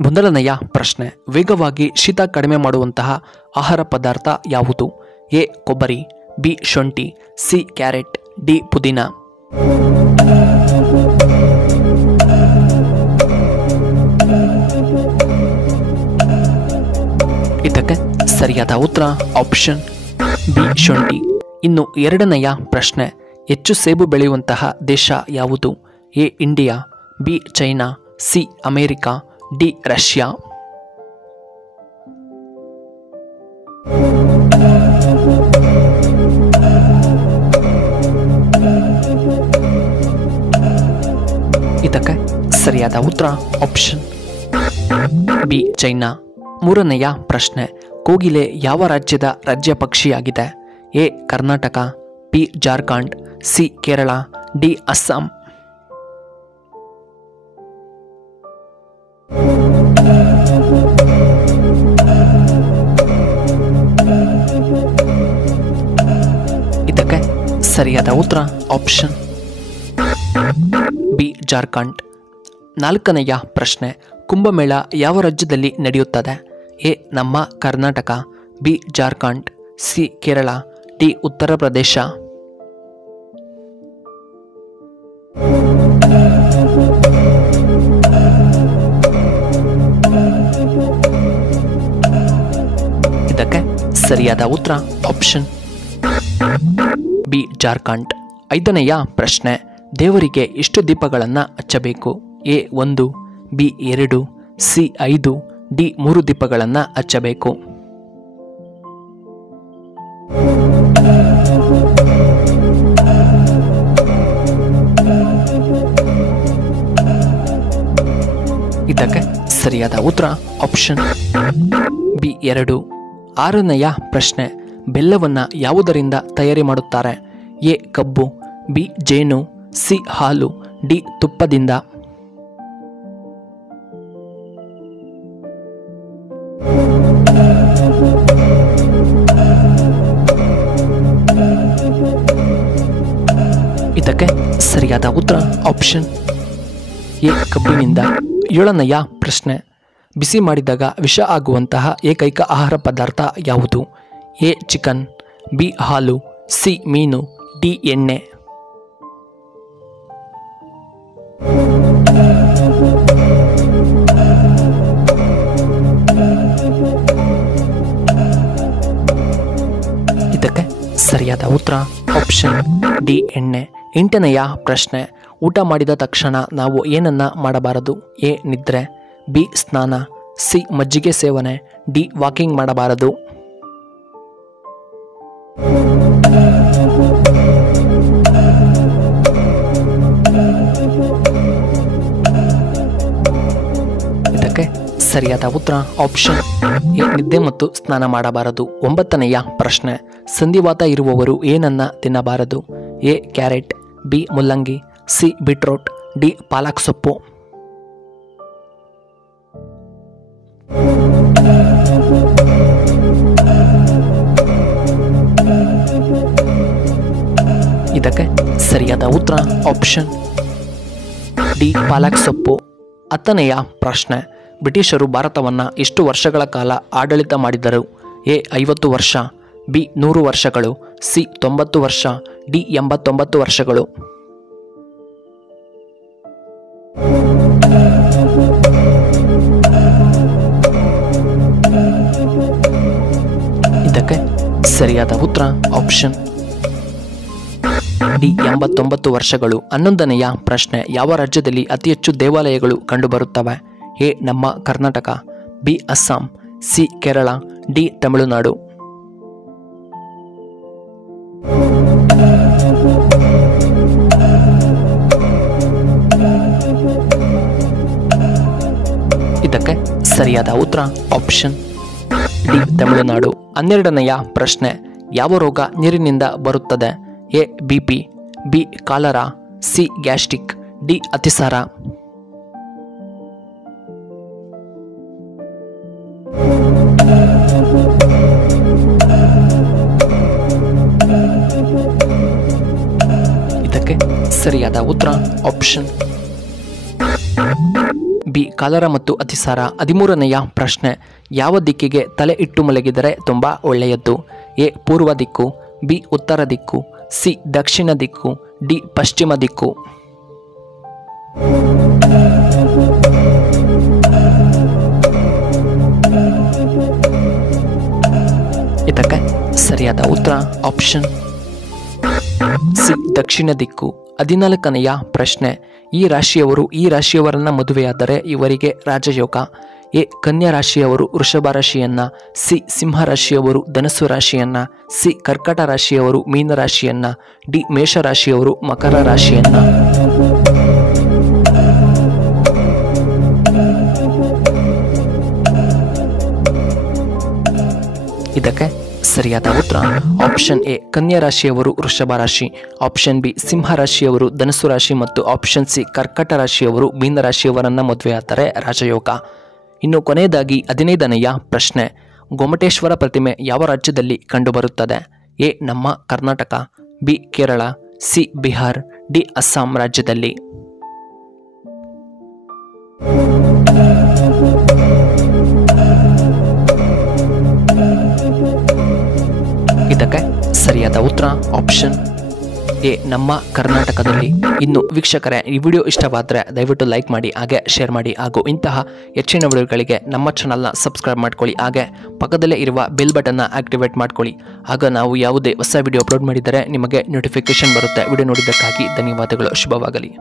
ಮೊದಲನೆಯ ಪ್ರಶ್ನೆ, ವೇಗವಾಗಿ ಶೀತ ಕಡಿಮೆ ಮಾಡುವಂತಹ ಆಹಾರ ಪದಾರ್ಥ ಯಾವುದು? ಎ ಕೊಬ್ಬರಿ, ಬಿ ಶುಂಠಿ, ಸಿ ಕ್ಯಾರೆಟ್, ಡಿ ಪುದೀನ. ಇದಕ್ಕೆ ಸರಿಯಾದ ಉತ್ತರ ಆಪ್ಷನ್ ಬಿ ಶುಂಠಿ. ಇನ್ನು ಎರಡನೆಯ ಪ್ರಶ್ನೆ, ಹೆಚ್ಚು ಸೇಬು ಬೆಳೆಯುವಂತಹ ದೇಶ ಯಾವುದು? A India, B China, C America, D Russia. ಇದಕ್ಕೆ ಸರಿಯಾದ ಉತ್ತರ ಆಪ್ಷನ್ ಬಿ ಚೈನಾ. ಮೂರನೆಯ ಪ್ರಶ್ನೆ, ಕೋಗಿಲೆ ಯಾವ ರಾಜ್ಯದ ರಾಜ್ಯ ಪಕ್ಷಿಯಾಗಿದೆ? A Karnataka, B Jharkhand, C Kerala, D Assam. ಇದಕ್ಕೆ ಸರಿಯಾದ ಉತ್ತರ ಆಪ್ಷನ್ ಬಿ ಜಾರ್ಖಂಡ್. ನಾಲ್ಕನೆಯ ಪ್ರಶ್ನೆ, ಕುಂಭಮೇಳ ಯಾವ ರಾಜ್ಯದಲ್ಲಿ ನಡೆಯುತ್ತದೆ? ಎ ನಮ್ಮ Karnataka, B Jharkhand, C Kerala, D Uttar Pradesh. ಇದಕ್ಕೆ ಸರಿಯಾದ ಉತ್ತರ ಆಪ್ಷನ್ ಬಿ ಜಾರ್ಖಂಡ್. ಐದನೆಯ ಪ್ರಶ್ನೆ, ದೇವರಿಗೆ ಎಷ್ಟು ದೀಪಗಳನ್ನು ಹಚ್ಚಬೇಕು? ಎ 1, ಬಿ 2, ಸಿ 5, ಡಿ 3 ದೀಪಗಳನ್ನು ಹಚ್ಚಬೇಕು. ಇದಕ್ಕೆ ಸರಿಯಾದ ಉತ್ತರ ಆಪ್ಷನ್ ಬಿ 2. ಆರನೆಯ ಪ್ರಶ್ನೆ, ಬೆಲ್ಲವನ್ನು ಯಾವುದರಿಂದ ತಯಾರಿ ಮಾಡುತ್ತಾರೆ? ಎ ಕಬ್ಬು, ಬಿ ಜೇನು, ಸಿ ಹಾಲು, ಡಿ ತುಪ್ಪದಿಂದ. ಇದಕ್ಕೆ ಸರಿಯಾದ ಉತ್ತರ ಆಪ್ಷನ್ ಎ ಕಬ್ಬಿನಿಂದ. ಏಳನೆಯ ಪ್ರಶ್ನೆ, ಬಿಸಿ ಮಾಡಿದಾಗ ವಿಷ ಆಗುವಂತಹ ಏಕೈಕ ಆಹಾರ ಪದಾರ್ಥ ಯಾವುದು? ಎ ಚಿಕನ್, ಬಿ ಹಾಲು, ಸಿ ಮೀನು, ಡಿ ಎಣ್ಣೆ. ಇದಕ್ಕೆ ಸರಿಯಾದ ಉತ್ತರ ಆಪ್ಷನ್ ಡಿ ಎಣ್ಣೆ. ಎಂಟನೆಯ ಪ್ರಶ್ನೆ, ಊಟ ಮಾಡಿದ ತಕ್ಷಣ ನಾವು ಏನನ್ನ ಮಾಡಬಾರದು? ಎ ನಿದ್ರೆ, ಬಿ ಸ್ನಾನ, ಸಿ ಮಜ್ಜಿಗೆ ಸೇವನೆ, ಡಿ ವಾಕಿಂಗ್ ಮಾಡಬಾರದು. ಇದಕ್ಕೆ ಸರಿಯಾದ ಉತ್ತರ ಆಪ್ಷನ್ ಎ ನಿದ್ದೆ ಮತ್ತು ಸ್ನಾನ ಮಾಡಬಾರದು. ಒಂಬತ್ತನೆಯ ಪ್ರಶ್ನೆ, ಸಂಧಿವಾತ ಇರುವವರು ಏನನ್ನ ತಿನ್ನಬಾರದು? ಎ ಕ್ಯಾರೆಟ್, ಬಿ ಮುಲ್ಲಂಗಿ, ಸಿ ಬೀಟ್ರೋಟ್, ಡಿ ಪಾಲಕ್ ಸೊಪ್ಪು. ಇದಕ್ಕೆ ಸರಿಯಾದ ಉತ್ತರ ಆಪ್ಷನ್ ಡಿ ಪಾಲಕ್ ಸೊಪ್ಪು. ಹತ್ತನೆಯ ಪ್ರಶ್ನೆ, ಬ್ರಿಟಿಷರು ಭಾರತವನ್ನು ಎಷ್ಟು ವರ್ಷಗಳ ಕಾಲ ಆಡಳಿತ ಮಾಡಿದರು? ಎ 50 ವರ್ಷ, ಬಿ 100 ವರ್ಷಗಳು, ಸಿ 90 ವರ್ಷ, ಡಿ 89 ವರ್ಷಗಳು. ಇದಕ್ಕೆ ಸರಿಯಾದ ಉತ್ತರ ಆಪ್ಷನ್ ಡಿ 89 ವರ್ಷಗಳು. 11ನೆಯ ಪ್ರಶ್ನೆ, ಯಾವ ರಾಜ್ಯದಲ್ಲಿ ಅತಿ ಹೆಚ್ಚು ದೇವಾಲಯಗಳು ಕಂಡುಬರುತ್ತವೆ? ಎ ನಮ್ಮ Karnataka, B Assam, C Kerala, D Tamil Nadu. ಇದಕ್ಕೆ ಸರಿಯಾದ ಉತ್ತರ ಆಪ್ಷನ್ ಡಿ ತಮಿಳುನಾಡು. 12ನೆಯ ಪ್ರಶ್ನೆ, ಯಾವ ರೋಗ ನೀರಿನಿಂದ ಬರುತ್ತದೆ? A BP, B cholera, C gastric, D ಅತಿಸಾರ. ಇದಕ್ಕೆ ಸರಿಯಾದ ಉತ್ತರ ಆಪ್ಷನ್ ಬಿ ಕಾಲರ ಮತ್ತು ಅತಿಸಾರ. 13ನೆಯ ಪ್ರಶ್ನೆ, ಯಾವ ದಿಕ್ಕಿಗೆ ತಲೆ ಇಟ್ಟು ಮಲಗಿದರೆ ತುಂಬ ಒಳ್ಳೆಯದ್ದು? ಎ ಪೂರ್ವ ದಿಕ್ಕು, ಬಿ ಉತ್ತರ ದಿಕ್ಕು, ಸಿ ದಕ್ಷಿಣ ದಿಕ್ಕು, ಡಿ ಪಶ್ಚಿಮ ದಿಕ್ಕು. ಇದಕ್ಕೆ ಸರಿಯಾದ ಉತ್ತರ ಆಪ್ಷನ್ ಸಿ ದಕ್ಷಿಣ ದಿಕ್ಕು. 14ನೆಯ ಪ್ರಶ್ನೆ, ಈ ರಾಶಿಯವರು ಈ ರಾಶಿಯವರನ್ನ ಮದುವೆಯಾದರೆ ಇವರಿಗೆ ರಾಜಯೋಗ. ಎ ಕನ್ಯಾ ರಾಶಿಯವರು ವೃಷಭ ರಾಶಿಯನ್ನ, ಸಿ ಸಿಂಹ ರಾಶಿಯವರು ಧನಸ್ಸು ರಾಶಿಯನ್ನ, ಸಿ ಕರ್ಕಟ ರಾಶಿಯವರು ಮೀನ ರಾಶಿಯನ್ನ, ಡಿ ಮೇಷ ರಾಶಿಯವರು ಮಕರ ರಾಶಿಯನ್ನ. ಇದಕ್ಕೆ ಸರಿಯಾದ ಉತ್ತರ ಆಪ್ಷನ್ ಎ ಕನ್ಯಾ ರಾಶಿಯವರು ವೃಷಭ ರಾಶಿ, ಆಪ್ಷನ್ ಬಿ ಸಿಂಹ ರಾಶಿಯವರು ಧನಸ್ಸು ರಾಶಿ ಮತ್ತು ಆಪ್ಷನ್ ಸಿ ಕರ್ಕಟ ರಾಶಿಯವರು ಮೀನ ರಾಶಿಯವರನ್ನ ಮದುವೆಯಾದರೆ ರಾಜಯೋಗ. ಇನ್ನು ಕೊನೆಯದಾಗಿ 15ನೆಯ ಪ್ರಶ್ನೆ, ಗೊಮ್ಮಟೇಶ್ವರ ಪ್ರತಿಮೆ ಯಾವ ರಾಜ್ಯದಲ್ಲಿ ಕಂಡುಬರುತ್ತದೆ? ಎ ನಮ್ಮ Karnataka, B Kerala, C Bihar, D Assam ರಾಜ್ಯದಲ್ಲಿ. ಇದಕ್ಕೆ ಸರಿಯಾದ ಉತ್ತರ ಆಪ್ಷನ್ ಎ ನಮ್ಮ ಕರ್ನಾಟಕದಲ್ಲಿ. ಇನ್ನು ವೀಕ್ಷಕರೇ, ಈ ವಿಡಿಯೋ ಇಷ್ಟವಾದರೆ ದಯವಿಟ್ಟು ಲೈಕ್ ಮಾಡಿ, ಹಾಗೆ ಶೇರ್ ಮಾಡಿ, ಹಾಗೂ ಇಂತಹ ಹೆಚ್ಚಿನ ವಿಡಿಯೋಗಳಿಗೆ ನಮ್ಮ ಚಾನಲ್ನ ಸಬ್ಸ್ಕ್ರೈಬ್ ಮಾಡ್ಕೊಳ್ಳಿ. ಹಾಗೆ ಪಕ್ಕದಲ್ಲೇ ಇರುವ ಬೆಲ್ ಬಟನ್ನ ಆಕ್ಟಿವೇಟ್ ಮಾಡ್ಕೊಳ್ಳಿ. ಆಗ ನಾವು ಯಾವುದೇ ಹೊಸ ವಿಡಿಯೋ ಅಪ್ಲೋಡ್ ಮಾಡಿದರೆ ನಿಮಗೆ ನೋಟಿಫಿಕೇಶನ್ ಬರುತ್ತೆ. ವಿಡಿಯೋ ನೋಡಿದ್ದಕ್ಕಾಗಿ ಧನ್ಯವಾದಗಳು. ಶುಭವಾಗಲಿ.